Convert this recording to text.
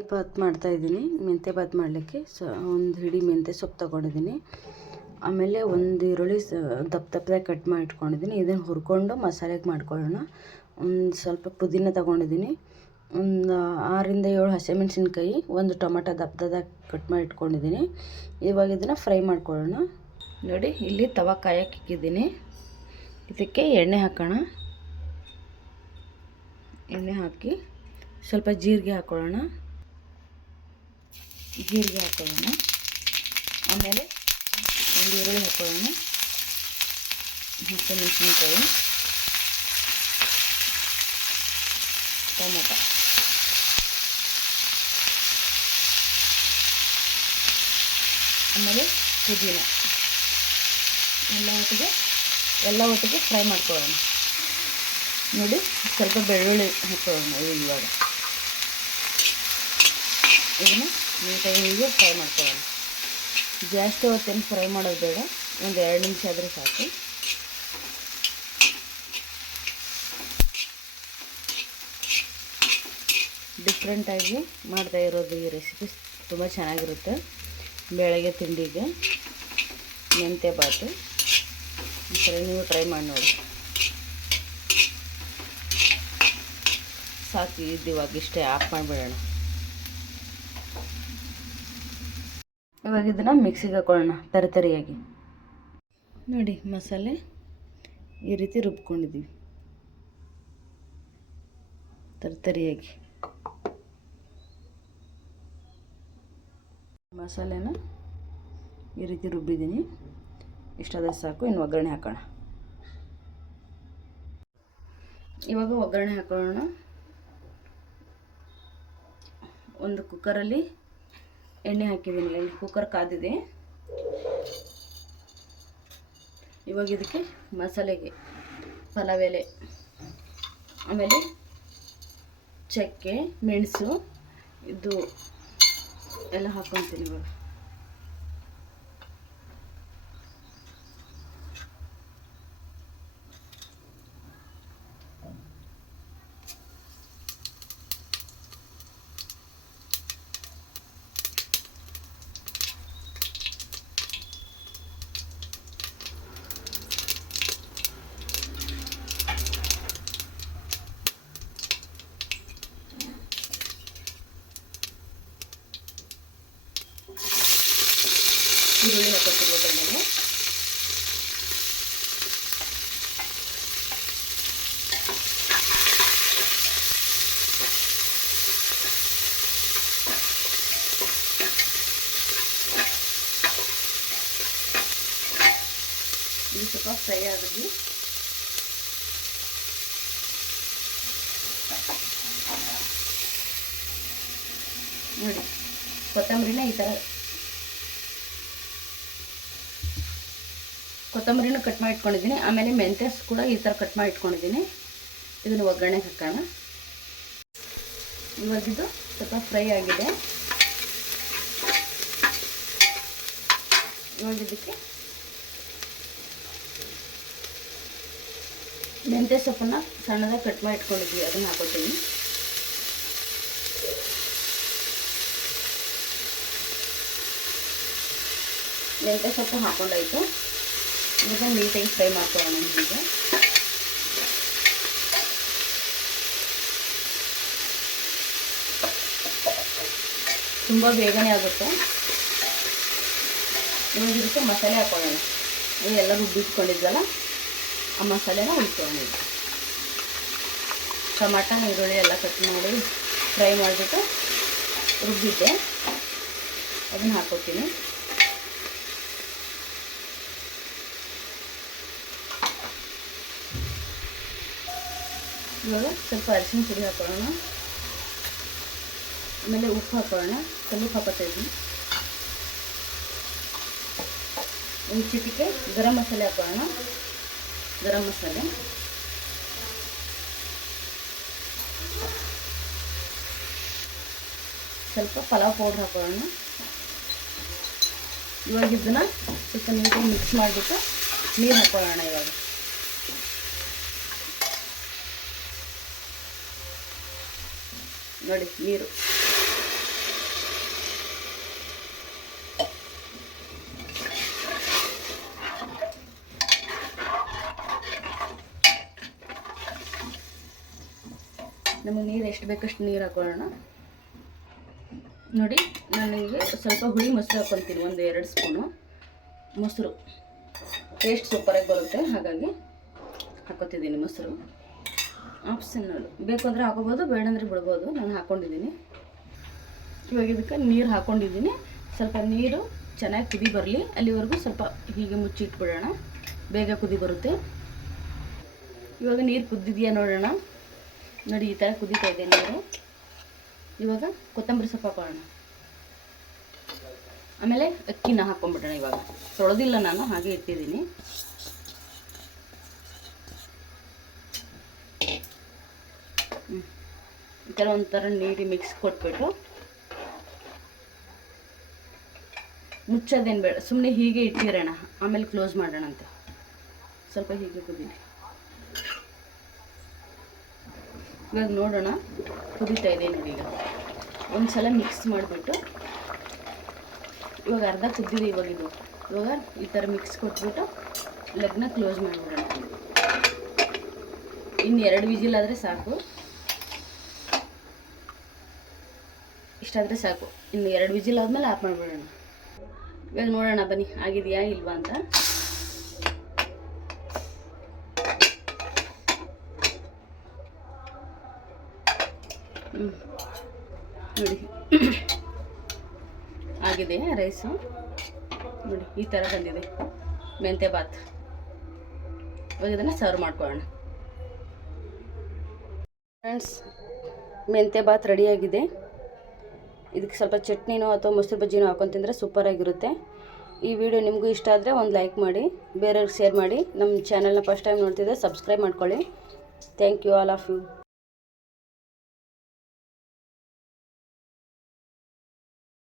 ಭಾತ್ ಮಾಡ್ತಾಯಿದ್ದೀನಿ ಮೆಂತ್ಯ ಬಾತ್ ಮಾಡಲಿಕ್ಕೆ. ಸೊ, ಒಂದು ಹಿಡಿ ಮೆಂತ್ಯ ಸೊಪ್ಪು ತೊಗೊಂಡಿದ್ದೀನಿ. ಆಮೇಲೆ ಒಂದು ಈರುಳ್ಳಿ ಸ, ದಪ್ಪ ದಪ್ಪದಾಗಿ ಕಟ್ ಮಾಡಿ ಇಟ್ಕೊಂಡಿದ್ದೀನಿ ಇದನ್ನು ಹುರ್ಕೊಂಡು ಮಸಾಲೆಗೆ ಮಾಡ್ಕೊಳ್ಳೋಣ. ಒಂದು ಸ್ವಲ್ಪ ಪುದೀನ ತೊಗೊಂಡಿದ್ದೀನಿ. ಒಂದು ಆರಿಂದ ಏಳು ಹಸಿಮೆಣ್ಸಿನ್ಕಾಯಿ, ಒಂದು ಟೊಮೆಟೊ ದಪ್ಪದಾಗಿ ಕಟ್ ಮಾಡಿ ಇಟ್ಕೊಂಡಿದ್ದೀನಿ ಇವಾಗ ಇದನ್ನು ಫ್ರೈ ಮಾಡ್ಕೊಳ್ಳೋಣ. ನೋಡಿ, ಇಲ್ಲಿ ತವ ಕಾಯಕ್ಕೆ ಇಕ್ಕಿದ್ದೀನಿ. ಇದಕ್ಕೆ ಎಣ್ಣೆ ಹಾಕೋಣ. ಎಣ್ಣೆ ಹಾಕಿ ಸ್ವಲ್ಪ ಜೀರಿಗೆ ಹಾಕೊಳ್ಳೋಣ. ಜೀರಿಗೆ ಹಾಕೊಳ್ಳೋಣ. ಆಮೇಲೆ ಒಂದು ಈರುಳ್ಳಿ ಹಾಕೊಳ್ಳೋಣ. ಮೆಣಸಿನಕಾಯಿ. ಟೊಮೊಟೊ. ಆಮೇಲೆ ಪುದೀನ. ಎಲ್ಲ ಒಟ್ಟಿಗೆ ಎಲ್ಲ ಒಟ್ಟಿಗೆ ಫ್ರೈ ಮಾಡ್ಕೊಳ್ಳೋಣ. ನೋಡಿ, ಸ್ವಲ್ಪ ಬೆಳ್ಳುಳ್ಳಿ ಹಾಕೊಳ್ಳೋಣ ಇವಾಗ. ಇದನ್ನು ನೀಟಾಗಿ ಹೀಗೆ ಫ್ರೈ ಮಾಡ್ಕೊಳ್ಳೋಣ. ಜಾಸ್ತಿ ಹೊತ್ತೇನು ಫ್ರೈ ಮಾಡೋದು ಬೇಡ. ಒಂದು ಎರಡು ನಿಮಿಷ ಆದರೆ ಸಾಕು. ಡಿಫ್ರೆಂಟಾಗಿ ಮಾಡ್ತಾ ಇರೋದು ಈ ರೆಸಿಪಿ ತುಂಬ ಚೆನ್ನಾಗಿರುತ್ತೆ. ಬೆಳಗ್ಗೆ ತಿಂಡಿಗೆ ಮೆಂತ್ಯ ಬಾತು. ಈ ಥರ ನೀವು ಟ್ರೈ ಮಾಡಿ ನೋಡಿ. ಸಾಕು ಇದು ಇವಾಗ ಇಷ್ಟೇ. ಆಫ್ ಮಾಡಿಬಿಡೋಣ. ಇವಾಗ ಇದನ್ನು ಮಿಕ್ಸಿಗೆ ಹಾಕೊಳ್ಳೋಣ ತರಿತರಿಯಾಗಿ ನೋಡಿ, ಮಸಾಲೆ ಈ ರೀತಿ ರುಬ್ಕೊಂಡಿದ್ದೀವಿ. ತರಿತರಿಯಾಗಿ ಮಸಾಲೆನ ಈ ರೀತಿ ರುಬ್ಬಿದ್ದೀನಿ. ಇಷ್ಟಾದ ಸಾಕು, ಇನ್ನು ಒಗ್ಗರಣೆ ಹಾಕೋಣ. ಇವಾಗ ಒಗ್ಗರಣೆ ಹಾಕೊಳ್ಳೋಣ. ಒಂದು ಕುಕ್ಕರಲ್ಲಿ ಎಣ್ಣೆ ಹಾಕಿದ್ದೀನಿ. ಇಲ್ಲಿ ಕುಕ್ಕರ್ ಕಾದಿದೆ. ಇವಾಗ ಇದಕ್ಕೆ ಮಸಾಲೆಗೆ ಪಲಾವ್ ಎಲೆ, ಆಮೇಲೆ ಚಕ್ಕೆ, ಮೆಣಸು, ಇದು ಎಲ್ಲ ಹಾಕ್ಕೊತೀನಿ ಇವಾಗ. ಈರುಳ್ಳಿ ಹಾಕೋತಿರ್ಬೋದು ನಾವು ಇದು ಸ್ವಲ್ಪ ಫ್ರೈ ಆಗೋದು ನೋಡಿ ಕೊತ್ತಂಬರಿನ ಈ ಥರ ಕೊತ್ತಂಬರಿನೂ ಕಟ್ ಮಾಡಿ ಇಟ್ಕೊಂಡಿದ್ದೀನಿ ಆಮೇಲೆ ಮೆಂತ್ಯಸ್ ಕೂಡ ಈ ಥರ ಕಟ್ ಮಾಡಿ ಇಟ್ಕೊಂಡಿದ್ದೀನಿ ಇದನ್ನು ಒಗ್ಗರಣೆಗೆ ಹಾಕೋಣ. ಇವಾಗಿದ್ದು ಸ್ವಲ್ಪ ಫ್ರೈ ಆಗಿದೆ. ಇವಾಗ ಇದಕ್ಕೆ ಮೆಂತ್ಯ ಸೊಪ್ಪನ್ನ ಸಣ್ಣದಾಗಿ ಕಟ್ ಮಾಡಿ ಇಟ್ಕೊಂಡಿದ್ವಿ ಅದನ್ನು ಹಾಕೋತೀನಿ. ಮೆಂತ್ಯ ಸೊಪ್ಪು ಹಾಕೊಂಡಾಯ್ತು. ಇವಾಗ ನೀಟಾಗಿ ಫ್ರೈ ಮಾಡ್ಕೊಳ್ಳೋಣ ಈಗ ತುಂಬ ಬೇಗನೆ ಆಗುತ್ತೆ. ಇವಾಗ ಇದಕ್ಕೆ ಮಸಾಲೆ ಹಾಕೊಳ್ಳೋಣ. ಎಲ್ಲ ರುಬ್ಬಿಟ್ಕೊಂಡಿದ್ವಲ್ಲ ಆ ಮಸಾಲೆನ ಈಗ ಟಮಾಟ, ಈರುಳ್ಳಿ ಎಲ್ಲ ಕಟ್ ಮಾಡಿ ಫ್ರೈ ಮಾಡಿಬಿಟ್ಟು ರುಬ್ಬಿದ್ದೆ. ಅದನ್ನು ಹಾಕೋತೀನಿ. ಇವಾಗ ಸ್ವಲ್ಪ ಅರಿಶಿನ ಪುಡಿ ಹಾಕೊಳ್ಳೋಣ ಆಮೇಲೆ ಉಪ್ಪು ಹಾಕೊಳ್ಳೋಣ ಕಲ್ಲುಪ್ಪು ಹಾಕೋತಾ ಇದ್ವಿ ಒಂದು ಚಿಟಿಕೆ ಗರಂ ಮಸಾಲೆ ಹಾಕೊಳ್ಳೋಣ ಗರಂ ಮಸಾಲೆ ಸ್ವಲ್ಪ ಪಲಾವ್ ಪೌಡ್ರ್ ಹಾಕೊಳ್ಳೋಣ ಇವಾಗ ಇದನ್ನ ಸ್ವಲ್ಪ ನೀಟಾಗಿ ಮಿಕ್ಸ್ ಮಾಡಿಬಿಟ್ಟು ನೀರು ಹಾಕೊಳ್ಳೋಣ ಇವಾಗ ನೋಡಿ, ನೀರು. ನಮಗೆ ನೀರು ಎಷ್ಟು ಬೇಕಷ್ಟು ನೀರು ಹಾಕೊಳ್ಳೋಣ. ನೋಡಿ ನನಗೆ ಸ್ವಲ್ಪ ಹುಳಿ ಮೊಸರು ಹಾಕೊತೀನಿ ಒಂದು ಎರಡು ಸ್ಪೂನು. ಮೊಸರು, ಟೇಸ್ಟ್ ಸೂಪರಾಗಿ ಬರುತ್ತೆ, ಹಾಗಾಗಿ ಹಾಕೋತಿದ್ದೀನಿ ಮೊಸರು. ಆಪ್ಷನಲ್ ಬೇಕು ಅಂದರೆ ಹಾಕೋಬೋದು ಬೇಡ ಅಂದರೆ ಬಿಡ್ಬೋದು. ನಾನು ಹಾಕ್ಕೊಂಡಿದ್ದೀನಿ ಇವಾಗ ಇದಕ್ಕೆ ನೀರು ಹಾಕ್ಕೊಂಡಿದ್ದೀನಿ ಸ್ವಲ್ಪ ನೀರು ಚೆನ್ನಾಗಿ ಕುದಿ ಬರಲಿ. ಅಲ್ಲಿವರೆಗೂ ಸ್ವಲ್ಪ ಹೀಗೆ ಮುಚ್ಚಿ ಇಟ್ಬಿಡೋಣ. ಬೇಗ ಕುದಿ ಬರುತ್ತೆ. ಇವಾಗ ನೀರು ಕುದ್ದಿದೆಯಾ ನೋಡೋಣ. ನೋಡಿ, ಈ ಥರ ಕುದೀತಾ ಇದೆ ನೀರು. ಇವಾಗ ಕೊತ್ತಂಬರಿ ಸೊಪ್ಪು ಹಾಕೋಣ. ಆಮೇಲೆ ಅಕ್ಕಿನ ಹಾಕ್ಕೊಂಬಿಡೋಣ ಇವಾಗ. ತೊಳೆದಿಲ್ಲ ನಾನು, ಹಾಗೆ ಇಟ್ಟಿದ್ದೀನಿ. ಈ ಥರ ಒಂಥರ ಮಿಕ್ಸ್ ಕೊಟ್ಬಿಟ್ಟು ಮುಚ್ಚೋದೇನು ಬೇಡ. ಸುಮ್ಮನೆ ಹೀಗೆ ಇಟ್ಟಿರೋಣ. ಆಮೇಲೆ ಕ್ಲೋಸ್ ಮಾಡೋಣ ಅಂತ ಸ್ವಲ್ಪ ಹೀಗೆ ಕುದೀರಿ. ಇವಾಗ ನೋಡೋಣ ಕುದೀತಾ ಇದೆ ನೋಡಿ ಈಗ. ಒಂದು ಸಲ ಮಿಕ್ಸ್ ಮಾಡಿಬಿಟ್ಟು ಇವಾಗ ಅರ್ಧ ಕುದ್ದಿದೆ ಇವಾಗ ಇದು. ಇವಾಗ ಈ ಥರ ಮಿಕ್ಸ್ ಕೊಟ್ಬಿಟ್ಟು ಲಗ್ನ ಕ್ಲೋಸ್ ಮಾಡಿಬಿಡೋಣ. ಇನ್ನು ಎರಡು ವಿಜಿಲ್ ಆದರೆ ಸಾಕು. ಇಷ್ಟಾದರೆ ಸಾಕು. ಇನ್ನು ಎರಡು ವಿಜಿಲ್ ಆದಮೇಲೆ ಆಫ್ ಮಾಡಿಬಿಡೋಣ. ಇವಾಗ ನೋಡೋಣ ಬನ್ನಿ, ಆಗಿದೆಯಾ ಇಲ್ವಾ ಅಂತ. ನೋಡಿ. ಆಗಿದೆ ರೈಸು. ನೋಡಿ, ಈ ಥರ ಬಂದಿದೆ. ಮೆಂತ್ಯ ಬಾತ್ ಇವಾಗ ಇದನ್ನು ಸರ್ವ್ ಮಾಡ್ಕೊಳ್ಳೋಣ. ಫ್ರೆಂಡ್ಸ್, ಮೆಂತ್ಯ ಬಾತ್ ರೆಡಿಯಾಗಿದೆ ಇದಕ್ಕೆ ಸ್ವಲ್ಪ ಚಟ್ನಿನೋ ಅಥವಾ ಮೊಸರು ಬಜ್ಜಿನೋ ಹಾಕೊಂಡು ತಿಂದರೆ ಸೂಪರಾಗಿರುತ್ತೆ. ಈ ವಿಡಿಯೋ ನಿಮಗೂ ಇಷ್ಟ ಆದರೆ ಒಂದು ಲೈಕ್ ಮಾಡಿ, ಬೇರೆಯವ್ರಿಗೆ ಶೇರ್ ಮಾಡಿ. ನಮ್ಮ ಚಾನಲ್ನ ಫಸ್ಟ್ ಟೈಮ್ ನೋಡ್ತಿದ್ದರೆ ಸಬ್ಸ್ಕ್ರೈಬ್ ಮಾಡ್ಕೊಳ್ಳಿ. Thank you all of you.